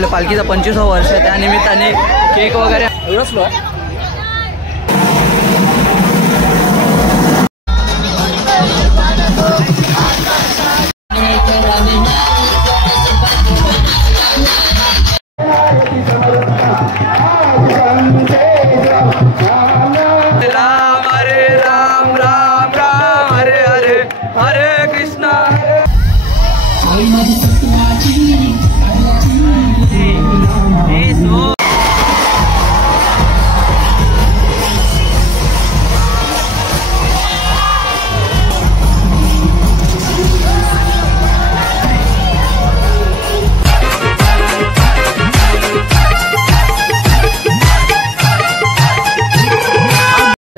आपल्या पालखीचा 25वा वर्ष आहे, त्या निमित्ताने केक वगैरे एवढंच लो आहे.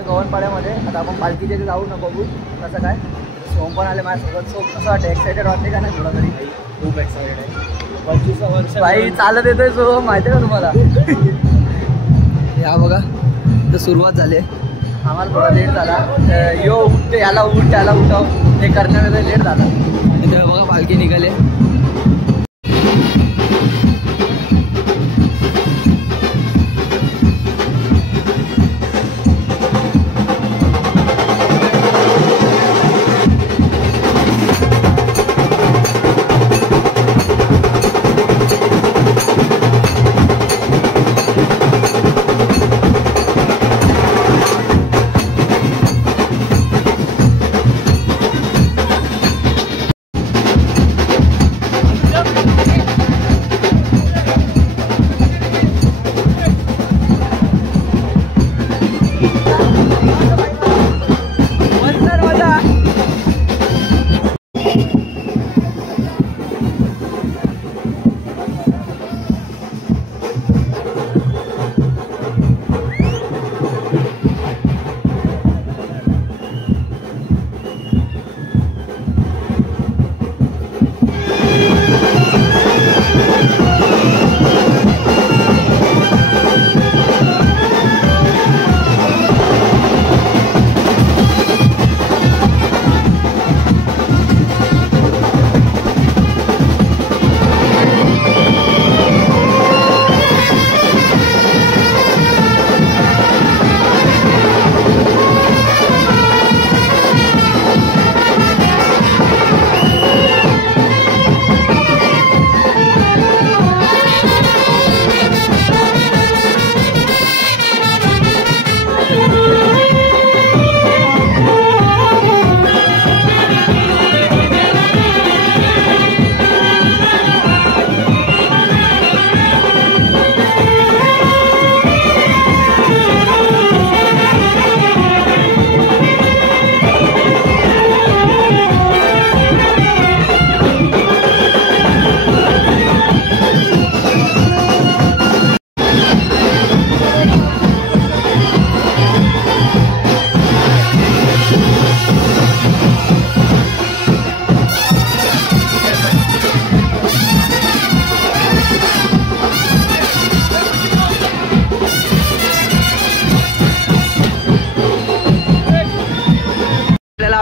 गव्हाणपाड्यामध्ये आता आपण पालखीचे जाऊ ना, बघू कसं काय. सोम पण आले माझ्यासोबत. सोम कसं वाटतं, एक्सायटेड वाटते का नाही? थोडा तरी खूप एक्सायटेड आहे. 25 वर्ष बाई चालत येतोय सोम, माहिती आहे का तुम्हाला? या बघा तर सुरुवात झाली. आम्हाला थोडा लेट झाला. यो उठते, याला उठ त्याला उठाव हे करण्यामध्ये लेट झाला. इथे बघा पालखी निघाले.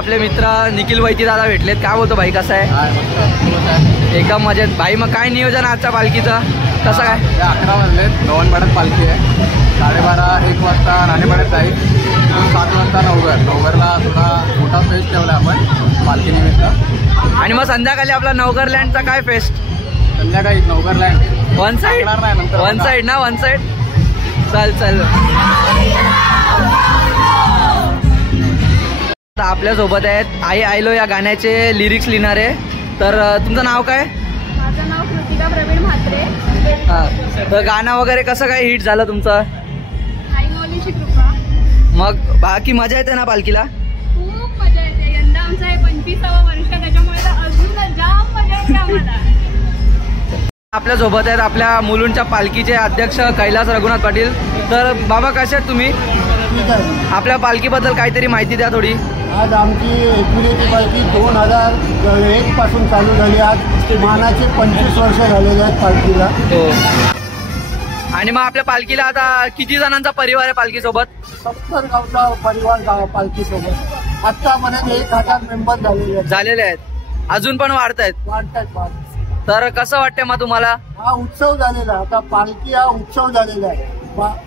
आपले मित्र निखिल वैती दादा भेटलेत. काय बोलतो भाई, कसं आहे? एकदम मजेत भाई. मग काय नियोजन आजच्या पालखीचं, कसं काय? 11 वाजले. गव्हाणपाड्यात पालखी आहे. 12:30-1 वाजता राणेपाड्यात जाईल. 7 वाजता नवघरला थोडा मोठा फेस्ट ठेवला आपण पालखीनिमित्त. आणि मग संध्याकाळी आपला नवघरलँडचा काय फेस्ट? संध्याकाळी नवघरलँड वन साइड ना, वन साइड. चल आपल्या सोबत आहेत आई आयलो या गाण्याचे लिरिक्स लिहिणारे. तर तुमचं नाव काय? माझं नाव कृतिका प्रवीण म्हात्रे. हां, तर गाणं वगैरे कसं काय हिट झालं तुमचं? आई मौलीची कृपा. मग बाकी मजा येते ना पालखीला? खूप मजा येते. यंदा आमचं हे 25वं वर्ष, त्याच्यामुळे तर अजून जाम मजा येते आम्हाला. आपल्या सोबत आहेत आपल्या मुलुंडच्या पालखीचे अध्यक्ष कैलास रघुनाथ पाटील. तर बाबा कसे आहेत तुम्ही? आपल्या पालखीबद्दल काहीतरी माहिती द्या थोडी. आज आमची एकविरेची पालखी 2001 पासून चालू झाली. आज मानाचे 25 वर्ष झालेले आहेत पालखीला. आणि मग आपल्या पालखीला आता किती जणांचा परिवार आहे पालखीसोबत? 70 गावचा परिवार पालखीसोबत. आत्ता म्हणे 1000 मेंबर झालेले आहेत. अजून पण वाढतायत. तर कसं वाटतंय मग तुम्हाला? हा उत्सव झालेला आता पालखी हा उत्सव झालेला आहे.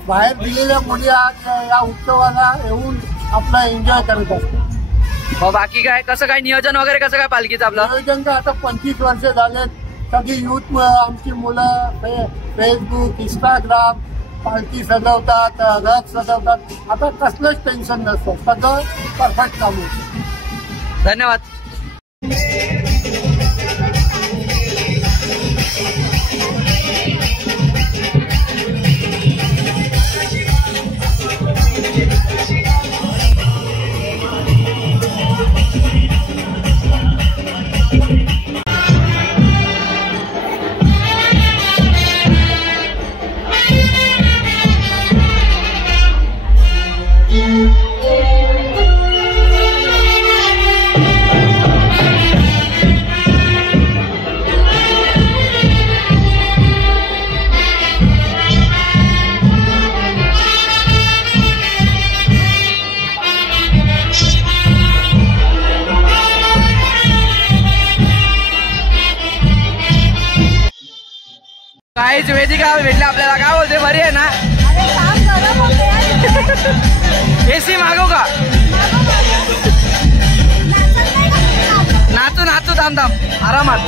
बाहेर दिलेल्या मुली आज या उत्सवाला येऊन आपला एन्जॉय करत असतात. मग बाकी काय कसं काय नियोजन वगैरे कसं काय पालखीचं आपलं? नियोजन का आता 25 वर्ष झालेत. सगळी युथ आमची मुलं फेसबुक इंस्टाग्राम पालखी सजवतात, रथ सजवतात. आता कसलंच टेन्शन नसतं, सगळं परफेक्ट काम होतं. धन्यवाद. काहीच वेदिका भेटले आपल्याला. काय बोलते, बरी आहे ना? एसी मागव का? नाचू नाचू थांब थांब आरामात.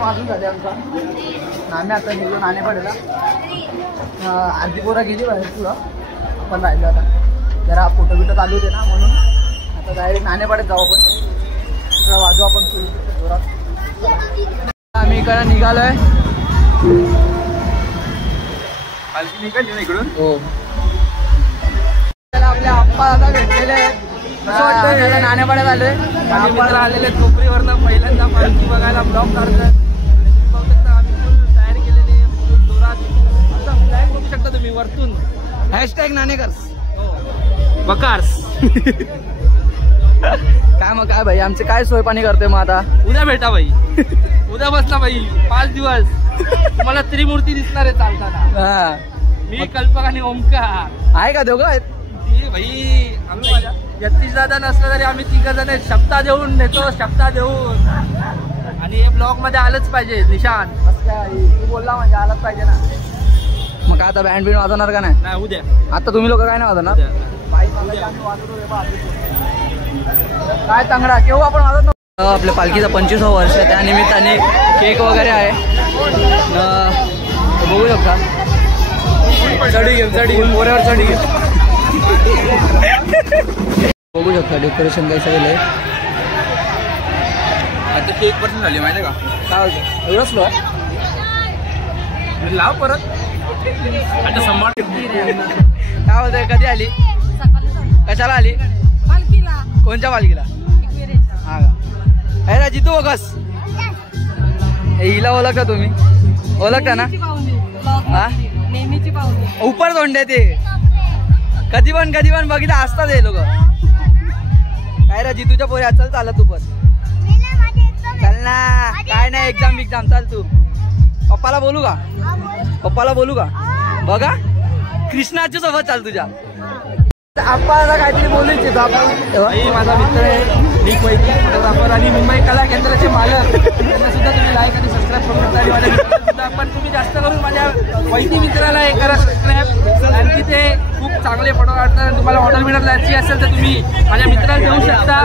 वाजून झाले आमचा. आम्ही आता निघलो नाणेपाड्याला. आरती पोरा गेली बाहेर पुढं, आपण राहिलो आता. जरा फोटो बिटो चालू होते ना, म्हणून आता डायरेक्ट नाणेपाड्यात जाऊ आपण. जरा वाजू आपण जोरात. आम्ही इकडे निघालोय. पालखी निघाली ना इकडून. हो, आपल्या आप्पा दादा भेटलेले आहेत. कसं वाटतं? नाणेपाड्यात आलोय. आम्हाला आलेले कोपरीवरनं पहिल्यांदा पालखी बघायला ब्लॉग काढतात. तुम्ही वरतून हॅशटॅग नाणेकर्स बकार्स. काय मग काय भाई, आमचे काय सोय पाणी करतोय मग आता? उद्या भेटा भाई, उद्या बसला भाई 5 दिवस. तुम्हाला त्रिमूर्ती दिसणार आहे चालताना. मी कल्पक आणि ओमकार आहे का दोघं आहेत भाई. आम्ही यतीश दादा नसलं तरी आम्ही 3 जण शब्दा देऊन नेतो, शब्दा देऊन. आणि हे ब्लॉग मध्ये आलंच पाहिजे. निशान तू बोलला म्हणजे आलाच पाहिजे ना. मग काय आता बँड बिंड वाजवणार का नाही? उद्या. आता तुम्ही लोक काय नाही वाजवणार? काय तंगडा केव्हा आपण वाजत नव्हतो. आपल्या पालखीचा 25वा वर्ष, त्या निमित्ताने केक वगैरे आहे. बघू शकता. चढी घे, चढी पोऱ्यावर चढी घे. बघू शकता डेकोरेशन कसं केलंय. आता ते 1% झाली माहिती का? काय होतं एवढं स्लो आहे. लाव परत आता संभाळ. काय होतंय कधी आली कशाला आली पालखीला कोणत्या पालखीला. हा का अरे जितू बघस हिला ओळखता तुम्ही ओळखता ना. हा नेहमीची पाहुणी उपर तोंड्या ते कधी पण बघितलं असतात हे लोक. काय रे जितूच्या पोरी चल चालत तू पण चल ना. काय नाही एक्झाम चाल तू. पप्पाला बोलू का बघा कृष्णाच्या सोबत चाल तुझ्या. आपल्याला काहीतरी बोलू इच्छितो आपण. माझा मित्र आहे निक वैद्य फोटोग्राफर आणि मुंबई कला केंद्राचे मालक. त्यांना सुद्धा तुम्ही लाईक आणि सबस्क्राईब करू शकता. आणि माझ्या मित्राला सुद्धा पण तुम्ही जास्त करून माझ्या वैद्य मित्राला हे करा सबस्क्राईब. आणखी ते खूप चांगले फोटो काढतात. आणि तुम्हाला ऑर्डर मिळत जायची असेल तर तुम्ही माझ्या मित्राला देऊ शकता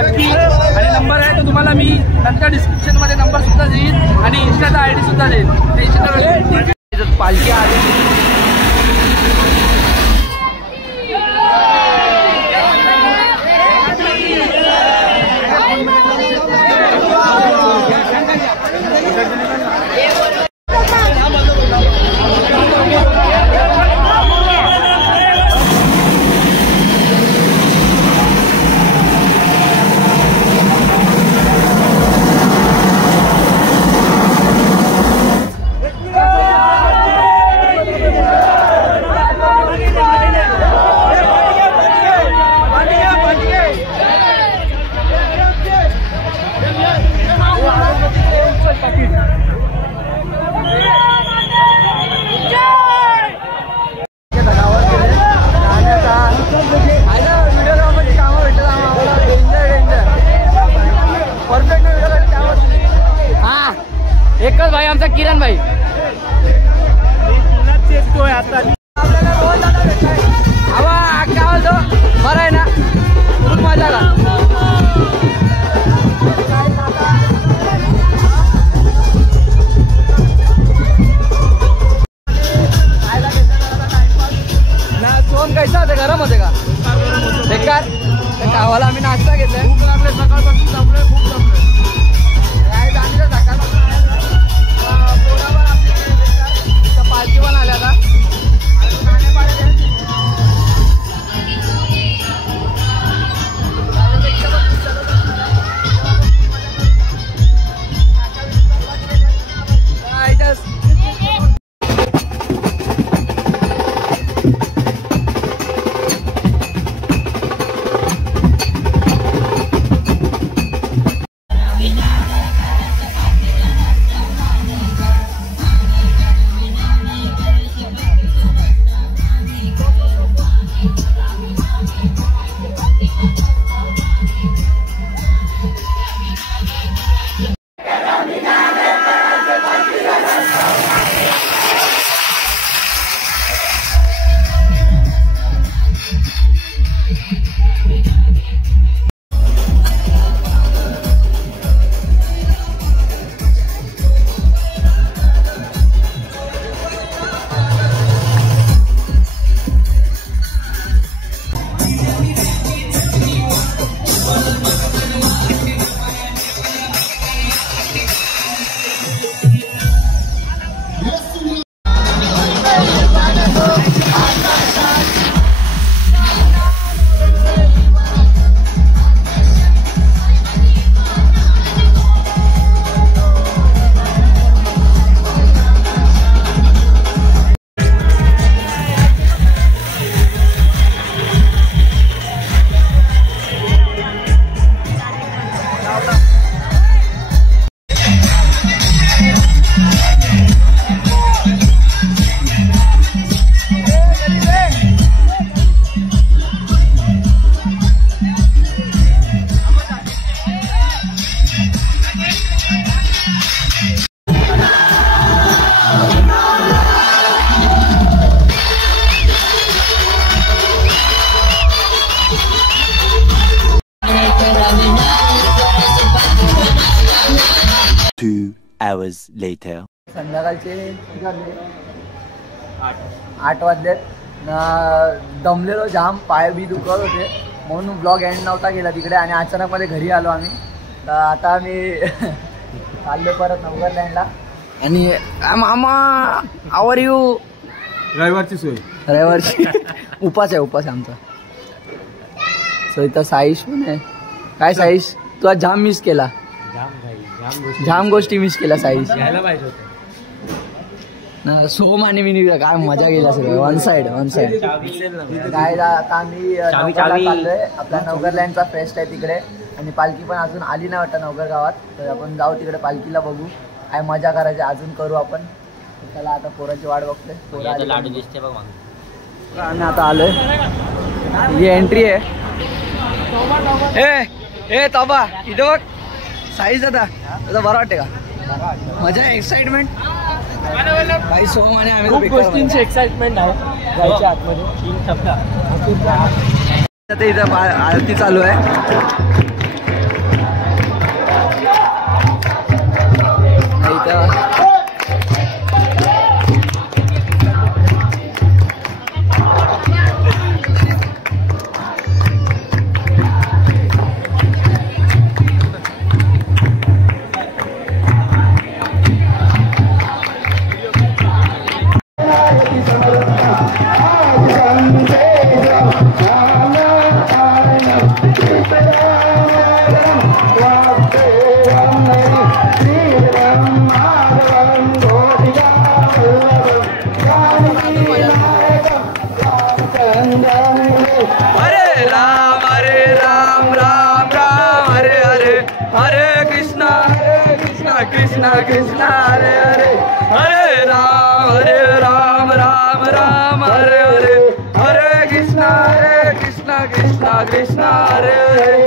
नक्की. आणि नंबर आहे तो तुम्हाला मी नंतर डिस्क्रिप्शन मध्ये नंबर सुद्धा देईन आणि इंस्टाचा ID सुद्धा देईन. पालखी आली एकच भाई आमचा किरण भाई. आवा काय होतो बरं आहे ना खूप मजा आला. ना सोन कैसा होते गरम होते का बेकार. गावाला आम्ही नाश्ता घेतलाय. खूप लागले सकाळपासून जमले खूप जमले. पालखी पण आल्या का hours later. संध्याकाळचे 8 वाजलेत. दमलेलो जाम, पाय बी दुखत होते म्हणून ब्लॉग एंड नव्हता गेला तिकडे आणि अचानक मध्ये घरी आलो आम्ही. तर आता आम्ही चाललो परत नवगरलँडला. आणि मामा आवर यू. रविवारची सोय, रविवारची उपास आहे आमचा. सो इथं साईश पण आहे. काय साईश तू आज जाम मिस केला. जाम गोष्टी मिस केला साईश. घ्यायला पाहिजे होतं ना. सोम आणि मी काय मजा गेला सगळं. वन साइड काय. आता आम्ही चाललोय. आपल्या नवगरलँडचा फेस्ट आहे तिकडे आणि पालखी पण अजून आली नाही वाटतं नवगर गावात. तर आपण जाऊ तिकडे पालखीला बघू. काय मजा करायची अजून करू आपण. त्याला आता पोराची वाट बघतोय. पोरं लाडू दिसते बघ. आम्ही आता आलोय. ही एंट्री आहे. ए तोबा इथं बघ. साईज आता बरं वाटते का. मजा एक्साइटमेंट काही सोम आणि आम्ही खूप गोष्टींची एक्साइटमेंट आहे. जायच्या आतमध्ये इथं आरती चालू आहे. कृष्णा कृष्णा हरे हरे हरे राम राम राम हरे हरे हरे कृष्णा कृष्णा कृष्णा हरे हरे.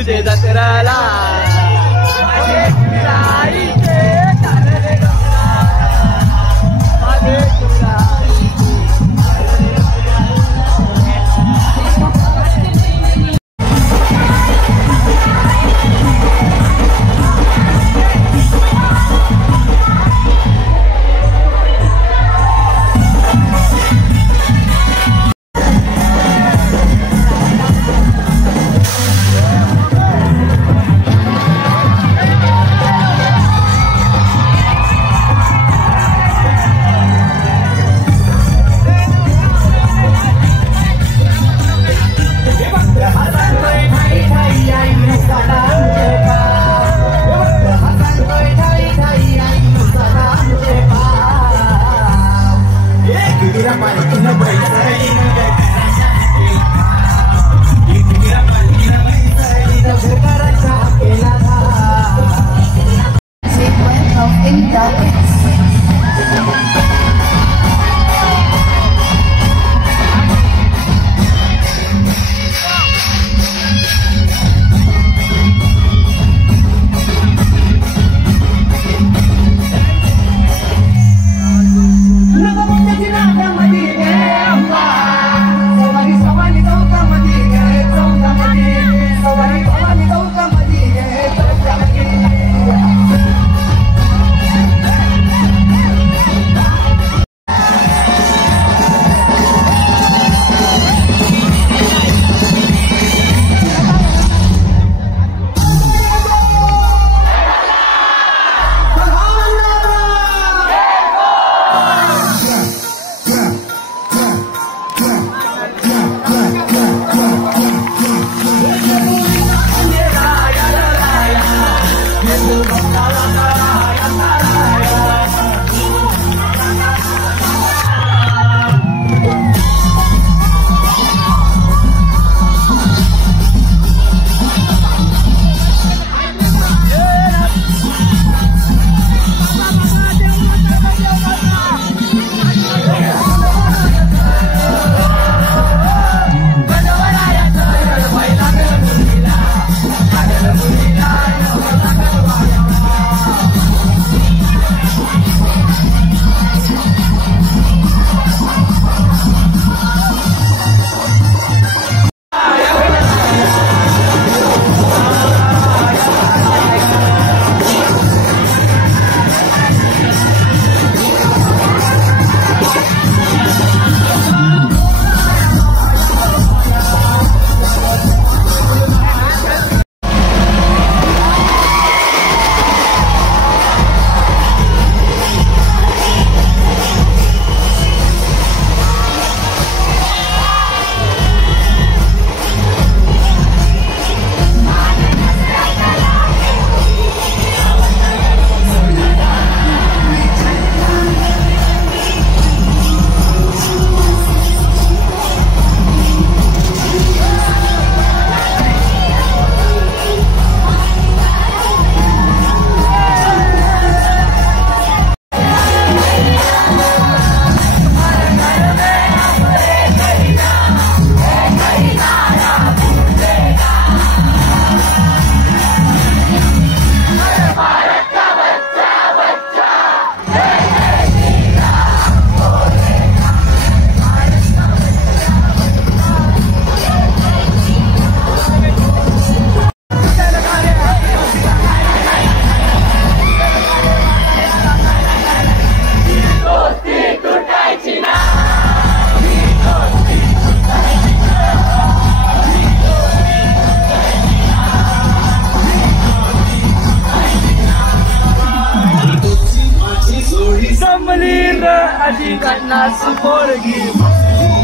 तुझे जत्राला Gracias. थांबली र आधी घटना सुपोरगी